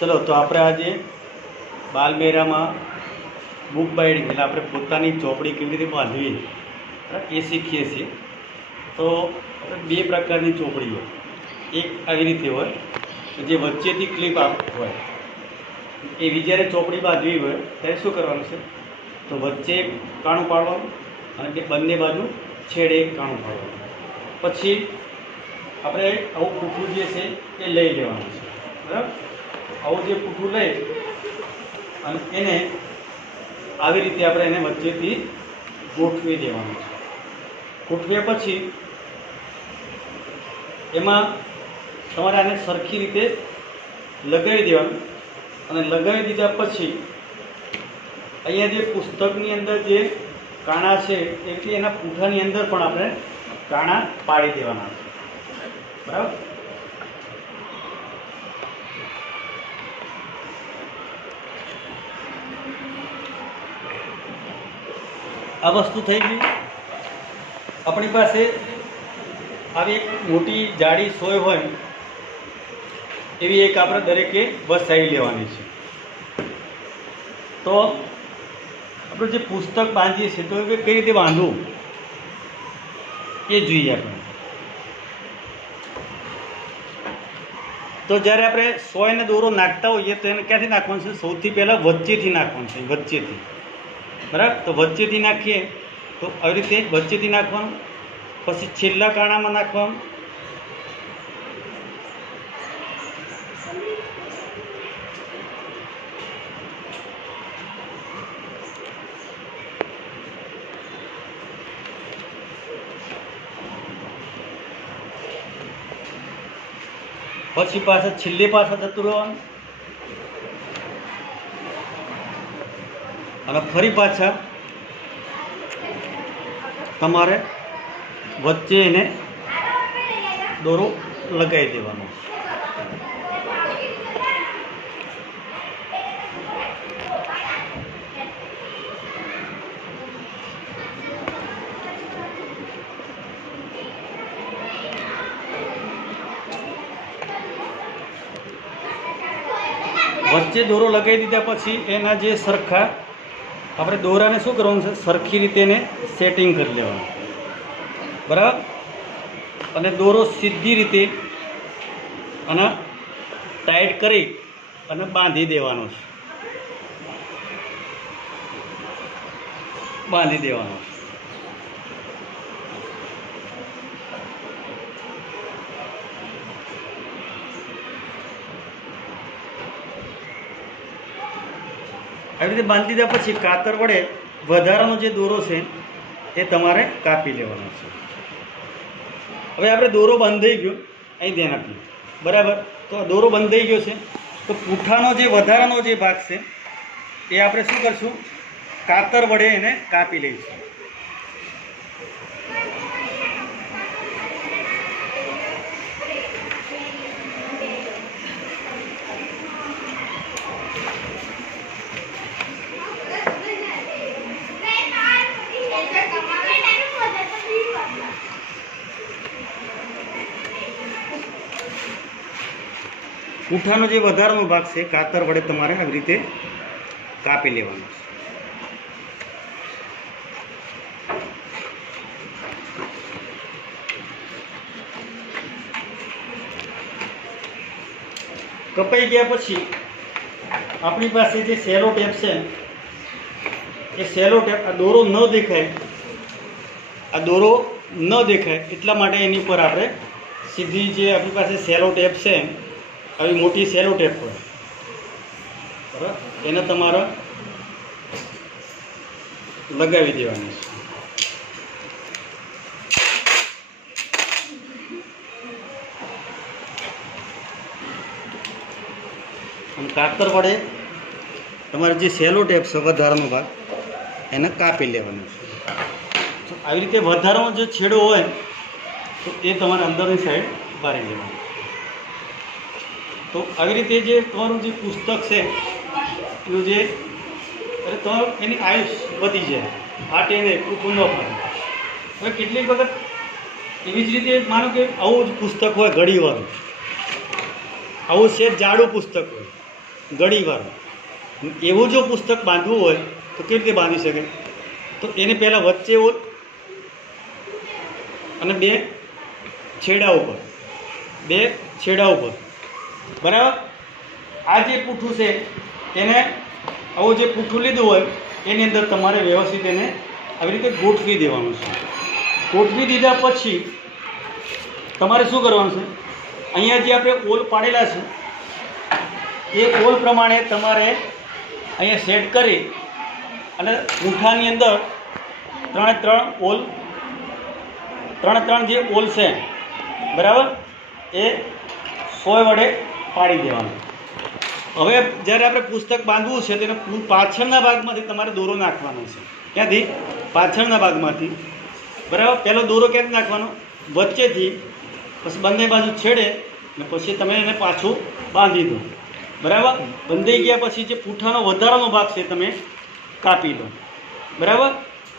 ચલો તો આપણે આજે બાલમેરામાં બુક બાઇડિંગ એટલે આપણે પોતાની ચોપડી કેવી રીતે બાંધવી એ શીખીએ છીએ. તો બે પ્રકારની ચોપડી હોય. એક આવી રીતે હોય જે વચ્ચેથી ક્લિપ હોય. એવી જ્યારે ચોપડી બાંધવી હોય ત્યારે શું કરવાનું છે, તો વચ્ચે કાણું પાડવાનું અને બંને બાજુ છેડે કાણું પાડવાનું. પછી આપણે આવું પૂઠું જે છે એ લઈ લેવાનું છે, બરાબર. આવું જે પૂઠું લઈ અને એને આવી રીતે આપણે એને વચ્ચેથી ગોઠવી દેવાનું છે. ગોઠવ્યા પછી એમાં તમારે આને સરખી રીતે લગાવી દેવાનું. અને લગાવી દીધા પછી અહીંયા જે પુસ્તકની અંદર જે કાણા છે એટલે એના પૂઠાની અંદર પણ આપણે કાણા પાડી દેવાના છે, બરાબર. આ વસ્તુ થઈ ગઈ. આપણી પાસે આવી એક મોટી જાડી સોય હોય એવી એક આપણે દરેકે વસાવી લેવાની છે. તો આપણે જે પુસ્તક બાંધીએ છીએ તો કઈ રીતે બાંધવું એ જોઈએ આપણે. તો જ્યારે આપણે સોયને દોરો નાખતા હોઈએ તો એને ક્યાંથી નાખવાનું છે, સૌથી પહેલાં વચ્ચેથી નાખવાનું છે, વચ્ચેથી, બરાબર. તો વચ્ચેથી નાખીએ તો આવી રીતે વચ્ચેથી નાખવાનું. પછી છેલ્લા કાણામાં નાખવાનું. પછી પાછા છેલ્લે પાછા જતું રહેવાનું અને ફરી પાછા તમારે વચ્ચે એને દોરો લગાવી દેવાનો. વચ્ચે દોરો લગાવી દીધા પછી એના જે સરખા આપણે દોરાને શું કરવાનું છે, સરખી રીતે એને સેટિંગ કરી લેવાનું, બરાબર. અને દોરો સીધી રીતે અને ટાઈટ કરી અને બાંધી દેવાનો છે, બાંધી દેવાનો. આવી રીતે બાંધી દીધા પછી કાતર વડે વધારાનો જે દોરો છે એ તમારે કાપી લેવાનો છે. હવે આપણે દોરો બંધાઈ ગયો, અહીં ધ્યાન આપીએ, બરાબર. તો દોરો બંધાઈ ગયો છે તો પૂઠાનો જે વધારાનો જે ભાગ છે એ આપણે શું કરશું, કાતર વડે એને કાપી લઈશું. પૂઠાનો જે વધારાનો ભાગ છે કાતર વડે તમારે આવી રીતે કાપી લેવાનો છે. કપાઈ ગયા પછી આપણી પાસે જે સેલો ટેપ છે એ સેલો ટેપ, આ દોરો ન દેખાય, આ દોરો ન દેખાય એટલા માટે એની પર આપણે સીધી જે આપણી પાસે સેલો ટેપ છે આવી મોટી સેલો ટેપ હોય, બરાબર, એને તમારે લગાવી દેવાની છે. અને કાતર વડે તમારે જે સેલો ટેપ છે વધારાનો ભાગ એને કાપી લેવાનો છે. તો આવી રીતે વધારાનો જે છેડો હોય તો એ તમારે અંદરની સાઈડ વારી લેવાનો. તો આવી રીતે જે તમારું જે પુસ્તક છે એનું જે તમારું એની આયુષ વધી જાય, ફાટે નહીં, પૂરું ન ફાટે. હવે કેટલીક વખત એવી જ રીતે માનો કે આવું જ પુસ્તક હોય, ઘડીવાળું આવું છે જાડું પુસ્તક હોય ગળીવાળું. એવું જો પુસ્તક બાંધવું હોય તો કેવી રીતે બાંધી શકે? તો એને પહેલાં વચ્ચે ઓલ અને બે છેડા ઉપર બરાબર. આ જે પૂઠું છે એને આવું જે પૂઠું લીધું હોય એની અંદર તમારે વ્યવસ્થિત એને આવી રીતે ગોઠવી દેવાનું છે. ગોઠવી દીધા પછી તમારે શું કરવાનું છે? અહીંયા જે આપણે ઓલ પાડેલા છે એ ઓલ પ્રમાણે તમારે અહીંયા સેટ કરી અને પૂંઠાની અંદર ત્રણ જે ઓલ છે બરાબર એ 100 વડે પાડી દેવાનું. હવે જ્યારે આપણે પુસ્તક બાંધવું છે તેને પાછળના ભાગમાંથી તમારે દોરો નાખવાનો છે. ક્યાંથી? પાછળના ભાગમાંથી બરાબર. પહેલો દોરો ક્યાંથી નાખવાનો? વચ્ચેથી, પછી બંને બાજુ છેડે ને પછી તમે એને પાછું બાંધી દો બરાબર. બંધાઈ ગયા પછી જે પૂંઠાનો વધારાનો ભાગ છે તમે કાપી દો બરાબર.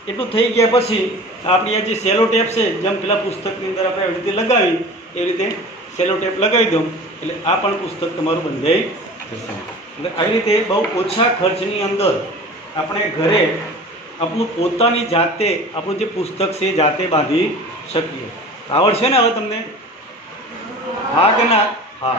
એટલું થઈ ગયા પછી આપણી આ જે સેલો ટેપ છે જેમ પેલા પુસ્તકની અંદર આપણે એવી રીતે લગાવી એવી રીતે સેલો ટેપ લગાવી દો એટલે આ પણ પુસ્તક તમારું બંધાઈ જશે. એટલે આવી રીતે બહુ ઓછા ખર્ચની અંદર આપણે ઘરે આપણું પોતાની જાતે આપણું જે પુસ્તક છે જાતે બાંધી શકીએ. આવડશે ને હવે તમને? હા કે ના? હા.